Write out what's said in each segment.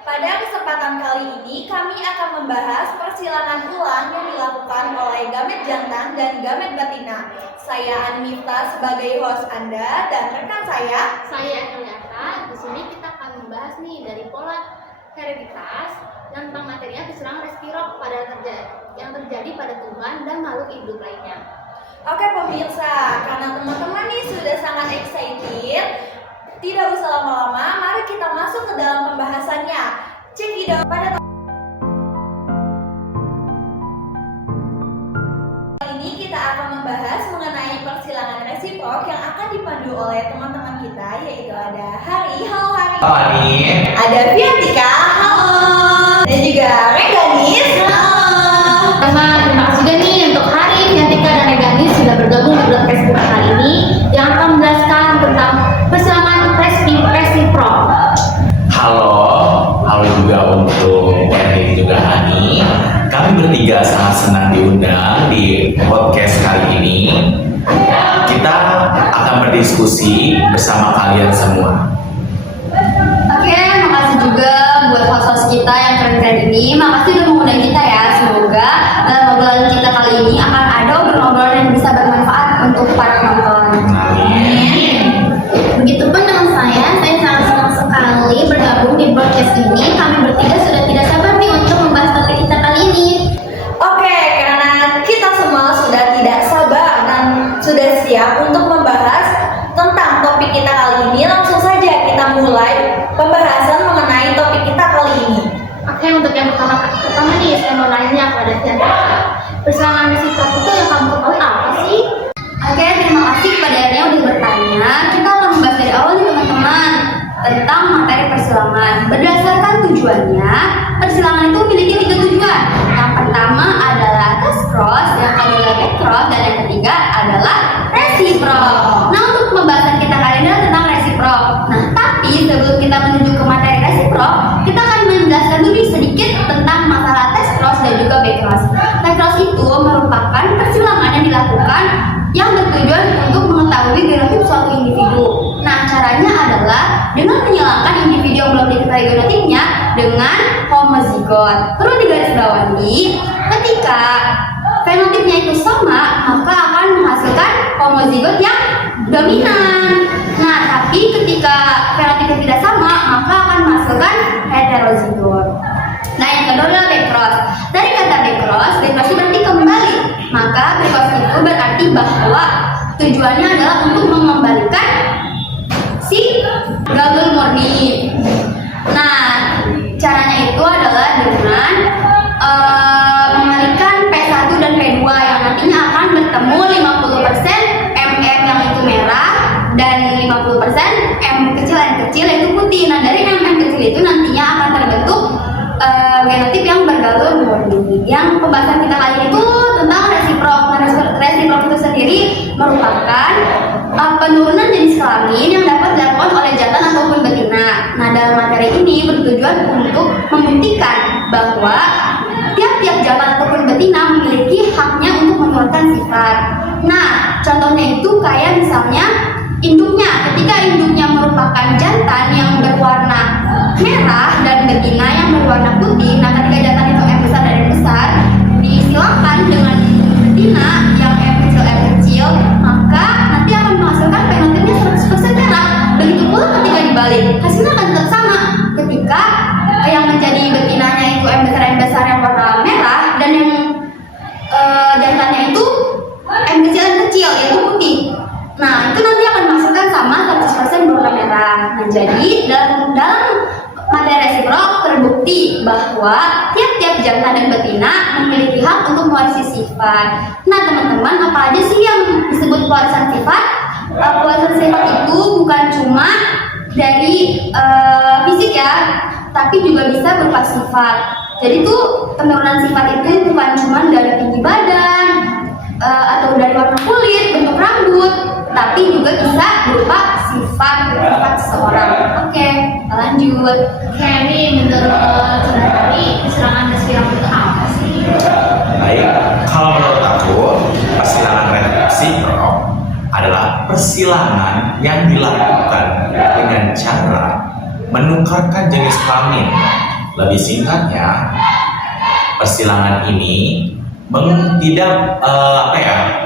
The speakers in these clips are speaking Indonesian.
Pada kesempatan kali ini kami akan membahas persilangan ulang yang dilakukan oleh gamet jantan dan gamet betina. Saya Anmifta sebagai host Anda dan rekan saya Eliasa. Di sini kita akan membahas dari pola hereditas dan tentang materinya persilangan respirok yang terjadi pada tumbuhan dan makhluk hidup lainnya. Oke pemirsa, karena teman-teman sudah sangat excited, tidak usah lama-lama, mari kita masuk ke dalam pembahasannya. Cekidot. Pada kali ini kita akan membahas mengenai persilangan resiprok yang akan dipandu oleh teman-teman kita, yaitu ada Hari. Halo Hari. Halo Ani. Ada Fiatika. Halo. Dan juga Reganis. Halo. Terima kasih juga untuk Hari, Fiatika, dan Reganis sudah bergabung di podcast kita kali ini yang akan menjelaskan tentang persilangan resiprok. Halo juga untuk Erik juga Ani. Kami bertiga sangat senang diundang di podcast kali ini. Kita akan berdiskusi bersama kalian semua. Oke, makasih juga buat host-host kita yang keren-keren ini. Makasih udah mengundang kita ya. Semoga dalam obrolan kita kali ini akan ada obrolan-obrolan yang bisa bermanfaat untuk para penonton. Amin. Begitupun dengan saya sangat senang sekali bergabung di podcast ini. Kami bertiga sudah tidak sabar nih untuk membahas topik kita kali ini. Oke, karena kita semua sudah tidak sabar dan sudah siap untuk membahas tentang topik kita kali ini, langsung saja kita mulai pembahasan mengenai topik kita kali ini. Oke, untuk yang pertama nih saya mau nanya pada Fiatika. Persilangan resiprok itu yang kamu ketahui apa sih? Oke, terima kasih kepada yang udah bertanya. Kita akan membahas dari awal nih teman-teman tentang materi persilangan. Berdasarkan tujuannya, persilangan itu memiliki 3 tujuan. Yang pertama adalah test cross, yang kedua adalah back cross, dan yang ketiga adalah resiprok. Nah, untuk pembahasan kita kali ini adalah tentang resiprok. Nah, tapi sebelum kita menuju ke materi resiprok, kita akan menjelaskan dulu sedikit tentang masalah test cross dan juga back cross. Test cross itu merupakan persilangan yang dilakukan yang bertujuan untuk mengetahui genotip suatu individu. Nah, caranya adalah dengan menyilangkan individu yang belum diketahui genotipnya dengan homozigot. Perlu digarisbawahi, ketika fenotipnya itu sama, maka akan menghasilkan homozigot yang dominan. Nah, tapi ketika fenotipnya tidak sama, maka akan menghasilkan heterozigot. Nah, yang kedua adalah backcross. Dari kata backcross itu berarti kembali. Maka backcross itu berarti bahwa tujuannya adalah untuk mengembalikan si galur murni. Nah, caranya itu adalah dengan mengalihkan P1 dan P2 yang nantinya akan bertemu 50% MM yang itu merah dan 50% M kecil yaitu putih. Nah, dari MM kecil itu nantinya akan terbentuk genotip yang bergalur murni. Yang pembahasan kita kali ini itu tentang resiprok. Resiprok itu sendiri merupakan penurunan jenis kelamin yang dapat dilakukan oleh jantan ataupun betina. Nah, dalam materi ini bertujuan untuk membuktikan bahwa tiap-tiap jantan ataupun betina memiliki haknya untuk menurunkan sifat. Nah, contohnya itu kayak misalnya induknya. Ketika induknya merupakan jantan yang berwarna merah dan betina yang berwarna putih, nah ketika jantan itu M besar dan M besar disilakan dengan betina yang M kecil, maka nanti akan menghasilkan fenotipnya 100% merah. Begitu pula ketika dibalik, hasilnya akan tetap sama ketika yang besar yang warna merah, dan yang jantannya itu M kecil yaitu putih. Nah, itu nanti akan dimasukkan sama 100% berwarna merah. Nah, jadi dalam materi resiprok terbukti bahwa tiap-tiap jantan dan betina memiliki hak untuk mewarisi sifat. Nah, teman-teman, apa aja sih yang disebut pewarisan sifat? Pewarisan sifat itu bukan cuma dari fisik ya, tapi juga bisa berupa sifat. Jadi tuh penurunan sifat itu bukan cuma dari tinggi badan atau dari warna kulit, bentuk rambut, tapi juga bisa berupa sifat seseorang. Oke, lanjut. Oke, ini menurut saudari persilangan respirok itu apa sih? Baik, kalau menurut aku, persilangan resiprok adalah persilangan yang dilakukan dengan cara menukarkan jenis kelamin. Lebih singkatnya, persilangan ini tidak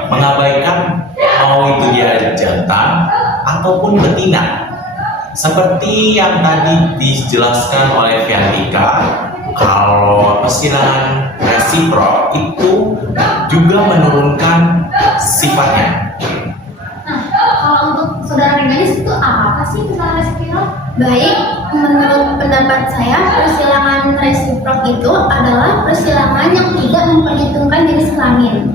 mengabaikan mau itu dia jantan ataupun betina. Seperti yang tadi dijelaskan oleh Fiantika, kalau persilangan resiprok itu juga menurunkan sifatnya. Nah, kalau untuk saudara Reganis itu apa sih persilangan resiprok? Baik, menurut pendapat saya, persilangan resiprok itu adalah persilangan yang tidak memperhitungkan jenis kelamin.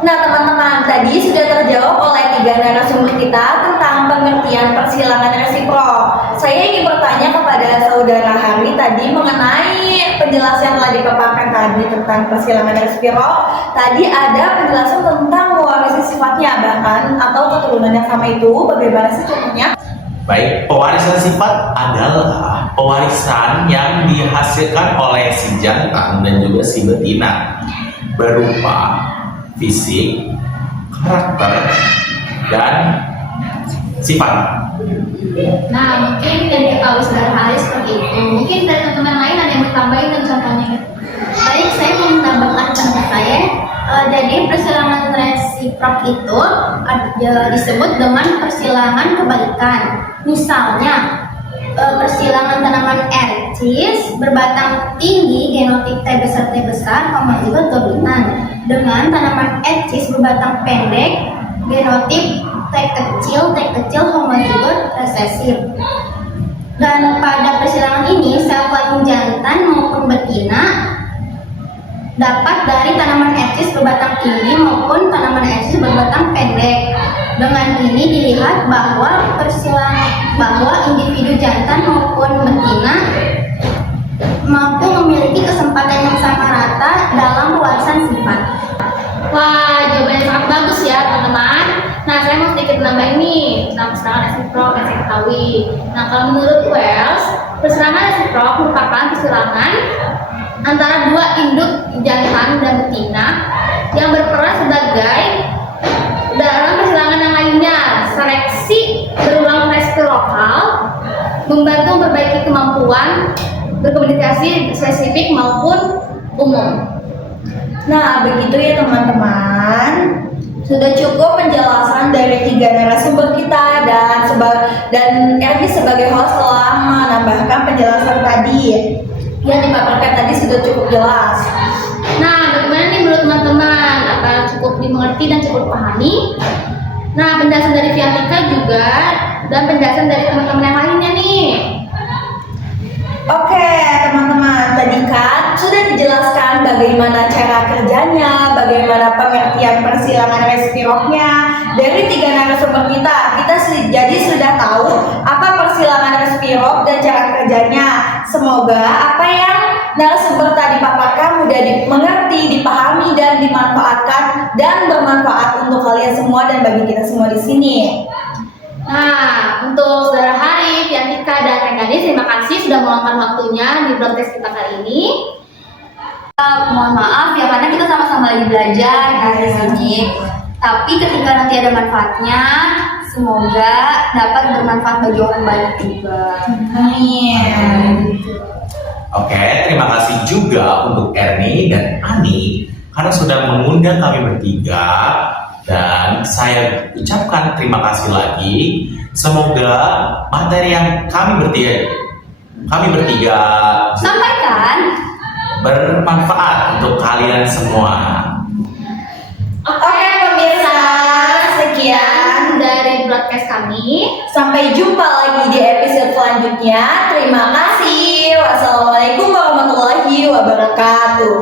Nah teman-teman, tadi sudah terjawab oleh 3 narasumber kita tentang pengertian persilangan resiprok. Saya ingin bertanya kepada saudara Hari tadi mengenai penjelasan yang telah dipaparkan tadi tentang persilangan resiprok. Tadi ada penjelasan tentang mewarisi sifatnya bahkan atau keturunan yang sama itu. Bagaimana sih contohnya? Baik, pewarisan sifat adalah pewarisan yang dihasilkan oleh si jantan dan juga si betina berupa fisik, karakter, dan sifat. Nah, mungkin yang diketahui saudara Hari seperti itu. Mungkin dari teman-teman lain ada yang bertambahin dan contohnya. Baik, saya mau menambahkan pendapat saya. Jadi persilangan resiprok itu disebut dengan persilangan kebalikan. Misalnya persilangan tanaman ercis berbatang tinggi genotip T besar homozigot dominan dengan tanaman ercis berbatang pendek genotip T kecil homozigot resesif. Dan pada persilangan ini sel kelamin jantan maupun betina dapat dari tanaman ercis berbatang tinggi maupun tanaman ercis berbatang pendek. Dengan ini dilihat bahwa individu jantan maupun betina mampu memiliki kesempatan yang sama rata dalam pewarisan sifat. Wah, jawabannya sangat bagus ya teman-teman. Nah, saya mau sedikit nambahin nih tentang persilangan resiprok yang saya ketahui. Nah, kalau menurut Wells, persilangan resiprok merupakan persilangan antara 2 induk jantan dan betina yang berperan sebagai dalam persilangan yang lainnya. Seleksi berulang resiprokal membantu memperbaiki kemampuan berkomunikasi spesifik maupun umum. Nah, begitu ya teman-teman. Sudah cukup penjelasan dari 3 narasumber kita dan Ergi sebagai host telah menambahkan penjelasan tadi yang dipaparkan tadi sudah cukup jelas. Nah, bagaimana nih menurut teman-teman? Apa cukup dimengerti dan cukup pahami? Nah, penjelasan dari Fiantika juga dan penjelasan dari teman-teman yang lainnya nih. Oke teman-teman, tadi kan sudah dijelaskan bagaimana cara kerjanya, bagaimana pengertian persilangan resiproknya dari 3 narasumber kita. Jadi sudah tahu apa persilangan resiprok dan cara kerjanya. Semoga apa yang narasumber tadi paparkan mudah dimengerti, dipahami, dan dimanfaatkan dan bermanfaat untuk kalian semua dan bagi kita semua di sini. Nah, untuk saudara Hari, Fiantika, dan Reganis, terima kasih sudah meluangkan waktunya di broadcast kita kali ini. Mohon maaf ya karena kita sama-sama lagi belajar dari sini. Tapi ketika nanti ada manfaatnya, semoga dapat bermanfaat bagi orang banyak juga. Amin. Oke, terima kasih juga untuk Erni dan Ani karena sudah mengundang kami bertiga. Dan saya ucapkan terima kasih lagi. Semoga materi yang kami bertiga kami bertiga Sampaikan. bermanfaat untuk kalian semua. Oke pemirsa, sekian. Dari broadcast kami. Sampai jumpa lagi di episode selanjutnya. Terima kasih. Wassalamualaikum warahmatullahi wabarakatuh.